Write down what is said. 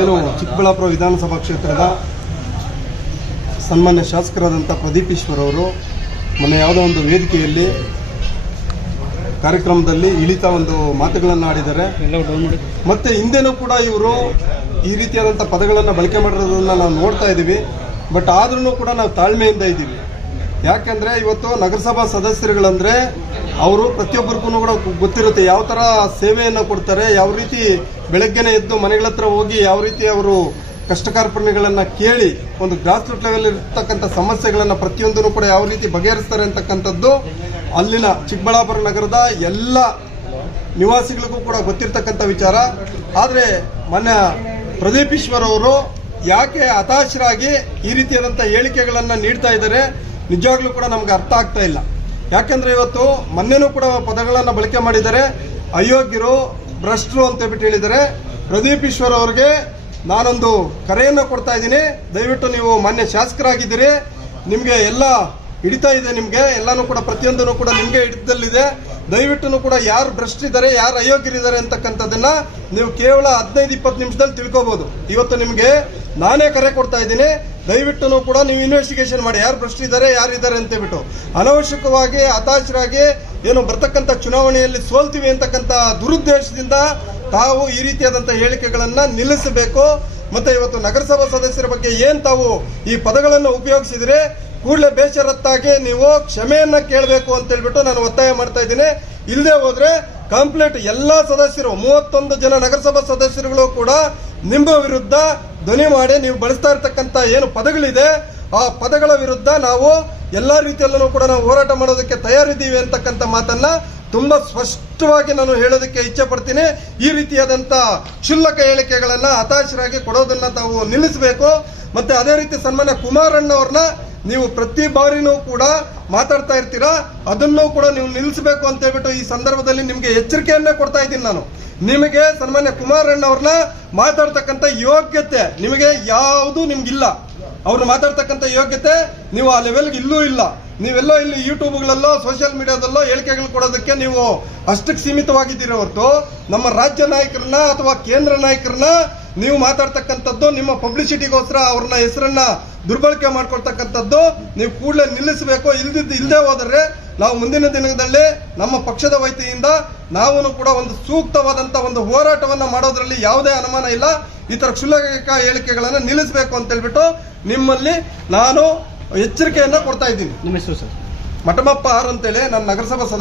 ಏನು ಚಿಕ್ಕಬಳ್ಳಾಪುರ ವಿಧಾನಸಭಾ ಕ್ಷೇತ್ರದ ಸನ್ಮಾನ್ಯ ಶಾಸಕರಾದಂಥ ಪ್ರದೀಪ್ ಈಶ್ವರ್ ಅವರು ಮೊನ್ನೆ ಯಾವುದೋ ಒಂದು ವೇದಿಕೆಯಲ್ಲಿ ಕಾರ್ಯಕ್ರಮದಲ್ಲಿ ಇಳಿತಾ ಒಂದು ಮಾತುಗಳನ್ನು ಆಡಿದ್ದಾರೆ. ಮತ್ತೆ ಹಿಂದೆನೂ ಕೂಡ ಇವರು ಈ ರೀತಿಯಾದಂಥ ಪದಗಳನ್ನು ಬಳಕೆ ಮಾಡಿರೋದನ್ನು ನಾವು ನೋಡ್ತಾ ಇದ್ದೀವಿ. ಬಟ್ ಆದ್ರೂ ಕೂಡ ನಾವು ತಾಳ್ಮೆಯಿಂದ ಇದ್ದೀವಿ. ಯಾಕಂದ್ರೆ ಇವತ್ತು ನಗರಸಭಾ ಸದಸ್ಯರುಗಳಂದ್ರೆ ಅವರು ಪ್ರತಿಯೊಬ್ಬರಿಗೂ ಕೂಡ ಗೊತ್ತಿರುತ್ತೆ ಯಾವ ತರ ಸೇವೆಯನ್ನು ಕೊಡ್ತಾರೆ, ಯಾವ ರೀತಿ ಬೆಳಗ್ಗೆನೆ ಎದ್ದು ಮನೆಗಳ ಹತ್ರ ಹೋಗಿ ಯಾವ ರೀತಿ ಅವರು ಕಷ್ಟ ಕಾರ್ಪಣ್ಯಗಳನ್ನು ಕೇಳಿ ಒಂದು ಗ್ರಾಸ್ ರೂಟ್ ಲೆವೆಲ್ ಇರ್ತಕ್ಕಂಥ ಸಮಸ್ಯೆಗಳನ್ನ ಪ್ರತಿಯೊಂದನ್ನು ಕೂಡ ಯಾವ ರೀತಿ ಬಗೆಹರಿಸ್ತಾರೆ ಅಂತಕ್ಕಂಥದ್ದು ಅಲ್ಲಿನ ಚಿಕ್ಕಬಳ್ಳಾಪುರ ನಗರದ ಎಲ್ಲ ನಿವಾಸಿಗಳಿಗೂ ಕೂಡ ಗೊತ್ತಿರ್ತಕ್ಕಂಥ ವಿಚಾರ. ಆದರೆ ಮೊನ್ನೆ ಪ್ರದೀಪ್ ಈಶ್ವರ್ ಅವರು ಯಾಕೆ ಹತಾಶರಾಗಿ ಈ ರೀತಿಯಾದಂಥ ಹೇಳಿಕೆಗಳನ್ನು ನೀಡ್ತಾ ಇದ್ದಾರೆ? ನಿಜವಾಗ್ಲೂ ಕೂಡ ನಮ್ಗೆ ಅರ್ಥ ಆಗ್ತಾ ಇಲ್ಲ. ಯಾಕಂದ್ರೆ ಇವತ್ತು ಮೊನ್ನೆನೂ ಕೂಡ ಪದಗಳನ್ನು ಬಳಕೆ ಮಾಡಿದ್ದಾರೆ. ಅಯೋಗ್ಯರು, ಭ್ರಷ್ಟರು ಅಂತ ಹೇಳ್ಬಿಟ್ಟು ಹೇಳಿದ್ದಾರೆ. ಪ್ರದೀಪ್ ಈಶ್ವರ್ ಅವ್ರಿಗೆ ನಾನೊಂದು ಕರೆಯನ್ನು ಕೊಡ್ತಾ ಇದ್ದೀನಿ. ದಯವಿಟ್ಟು ನೀವು ಮಾನ್ಯ ಶಾಸಕರಾಗಿದ್ದೀರಿ. ನಿಮಗೆ ಎಲ್ಲ ಹಿಡಿತಾ ಇದೆ ನಿಮಗೆ. ಎಲ್ಲಾನು ಕೂಡ ಪ್ರತಿಯೊಂದನ್ನು ಕೂಡ ನಿಮಗೆ ಹಿಡಿತದಲ್ಲಿದೆ. ದಯವಿಟ್ಟು ಕೂಡ ಯಾರು ಭ್ರಷ್ಟಿದ್ದಾರೆ ಯಾರು ಅಯೋಗ್ಯರಿದ್ದಾರೆ ಅಂತಕ್ಕಂಥದ್ದನ್ನ ನೀವು ಕೇವಲ ಹದಿನೈದು, ಇಪ್ಪತ್ತು ನಿಮಿಷದಲ್ಲಿ ತಿಳ್ಕೊಬಹುದು ಇವತ್ತು ನಿಮಗೆ ನಾನೇ ಕರೆ ಕೊಡ್ತಾ ಇದ್ದೀನಿ. ದಯವಿಟ್ಟು ಕೂಡ ನೀವು ಇನ್ವೆಸ್ಟಿಗೇಷನ್ ಮಾಡಿ. ಯಾರು ಭ್ರಷ್ಟಿದ್ದಾರೆ ಯಾರು ಇದ್ದಾರೆ ಅಂತ ಹೇಳ್ಬಿಟ್ಟು ಅನವಶ್ಯಕವಾಗಿ, ಹತಾಶರಾಗಿ ಏನು ಬರ್ತಕ್ಕಂಥ ಚುನಾವಣೆಯಲ್ಲಿ ಸೋಲ್ತೀವಿ ಅಂತಕ್ಕಂಥ ದುರುದ್ದೇಶದಿಂದ ತಾವು ಈ ರೀತಿಯಾದಂಥ ಹೇಳಿಕೆಗಳನ್ನು ನಿಲ್ಲಿಸಬೇಕು. ಮತ್ತೆ ಇವತ್ತು ನಗರಸಭಾ ಸದಸ್ಯರ ಬಗ್ಗೆ ಏನು ತಾವು ಈ ಪದಗಳನ್ನು ಉಪಯೋಗಿಸಿದ್ರೆ? ಕೂಡಲೇ ಬೇಷರತ್ತಾಗಿ ನೀವು ಕ್ಷಮೆಯನ್ನ ಕೇಳಬೇಕು ಅಂತ ಹೇಳ್ಬಿಟ್ಟು ನಾನು ಒತ್ತಾಯ ಮಾಡ್ತಾ ಇದ್ದೀನಿ. ಇಲ್ಲದೆ ಹೋದ್ರೆ ಕಂಪ್ಲೀಟ್ ಎಲ್ಲಾ ಸದಸ್ಯರು, ಮೂವತ್ತೊಂದು ಜನ ನಗರಸಭಾ ಸದಸ್ಯರುಗಳು ಕೂಡ ನಿಮ್ಮ ವಿರುದ್ಧ ಧ್ವನಿ ಮಾಡಿ ನೀವು ಬಳಸ್ತಾ ಇರ್ತಕ್ಕಂಥ ಏನು ಪದಗಳಿದೆ, ಆ ಪದಗಳ ವಿರುದ್ಧ ನಾವು ಎಲ್ಲಾ ರೀತಿಯಲ್ಲೂ ಕೂಡ ನಾವು ಹೋರಾಟ ಮಾಡೋದಕ್ಕೆ ತಯಾರಿದ್ದೀವಿ ಅಂತಕ್ಕಂಥ ಮಾತನ್ನ ತುಂಬಾ ಸ್ಪಷ್ಟವಾಗಿ ನಾನು ಹೇಳೋದಕ್ಕೆ ಇಚ್ಛೆ ಪಡ್ತೀನಿ. ಈ ರೀತಿಯಾದಂತ ಕ್ಷುಲ್ಲಕ ಹೇಳಿಕೆಗಳನ್ನ ಹತಾಶರಾಗಿ ಕೊಡೋದನ್ನ ತಾವು ನಿಲ್ಲಿಸಬೇಕು. ಮತ್ತೆ ಅದೇ ರೀತಿ ಸನ್ಮಾನ್ಯ ಕುಮಾರಣ್ಣವ್ರನ್ನ ನೀವು ಪ್ರತಿ ಬಾರಿನೂ ಕೂಡ ಮಾತಾಡ್ತಾ ಇರ್ತೀರಾ? ಅದನ್ನು ಕೂಡ ನೀವು ನಿಲ್ಲಿಸಬೇಕು ಅಂತ ಹೇಳ್ಬಿಟ್ಟು ಈ ಸಂದರ್ಭದಲ್ಲಿ ನಿಮಗೆ ಎಚ್ಚರಿಕೆಯನ್ನೇ ಕೊಡ್ತಾ ಇದ್ದೀನಿ ನಾನು. ನಿಮಗೆ ಸನ್ಮಾನ್ಯ ಕುಮಾರಣ್ಣವ್ರನ್ನ ಮಾತಾಡ್ತಕ್ಕಂಥ ಯೋಗ್ಯತೆ ನಿಮಗೆ ಯಾವುದು ನಿಮ್ಗಿಲ್ಲ. ಅವ್ರು ಮಾತಾಡ್ತಕ್ಕಂಥ ಯೋಗ್ಯತೆ ನೀವು ಆ ಲೆವೆಲ್ಗೆ ಇಲ್ಲೂ ಇಲ್ಲ. ನೀವೆಲ್ಲೋ ಇಲ್ಲಿ ಯೂಟ್ಯೂಬ್ಗಳಲ್ಲೋ ಸೋಷಿಯಲ್ ಮೀಡಿಯಾದಲ್ಲೋ ಹೇಳಿಕೆಗಳು ಕೊಡೋದಕ್ಕೆ ನೀವು ಅಷ್ಟಕ್ಕೆ ಸೀಮಿತವಾಗಿದ್ದೀರಿ ಹೊರತು ನಮ್ಮ ರಾಜ್ಯ ನಾಯಕರನ್ನ ಅಥವಾ ಕೇಂದ್ರ ನಾಯಕರನ್ನ ನೀವು ಮಾತಾಡ್ತಕ್ಕಂಥದ್ದು ನಿಮ್ಮ ಪಬ್ಲಿಸಿಟಿಗೋಸ್ಕರ ಅವ್ರನ್ನ ಹೆಸರನ್ನ ದುರ್ಬಳಕೆ ಮಾಡ್ಕೊಳ್ತಕ್ಕಂಥದ್ದು ನೀವು ಕೂಡಲೇ ನಿಲ್ಲಿಸಬೇಕು. ಇಲ್ದಿದ್ದು ಇಲ್ಲದೆ ಹೋದರೆ ನಾವು ಮುಂದಿನ ದಿನದಲ್ಲಿ ನಮ್ಮ ಪಕ್ಷದ ವೈತಿಯಿಂದ ನಾವು ಕೂಡ ಒಂದು ಸೂಕ್ತವಾದಂತ ಒಂದು ಹೋರಾಟವನ್ನ ಮಾಡೋದ್ರಲ್ಲಿ ಯಾವುದೇ ಅನುಮಾನ ಇಲ್ಲ. ಈ ತರ ಕ್ಷುಲ್ಲಕ ಹೇಳಿಕೆಗಳನ್ನ ನಿಲ್ಲಿಸಬೇಕು ಅಂತ ಹೇಳ್ಬಿಟ್ಟು ನಿಮ್ಮಲ್ಲಿ ನಾನು ಎಚ್ಚರಿಕೆಯನ್ನ ಕೊಡ್ತಾ ಇದ್ದೀನಿ. ನಿಮ್ಮ ಹೆಸರು ಸರ್? ಮಠಮಪ್ಪ ಆರ್ ಅಂತೇಳಿ ನನ್ನ ನಗರಸಭಾ ಸದಸ್ಯ.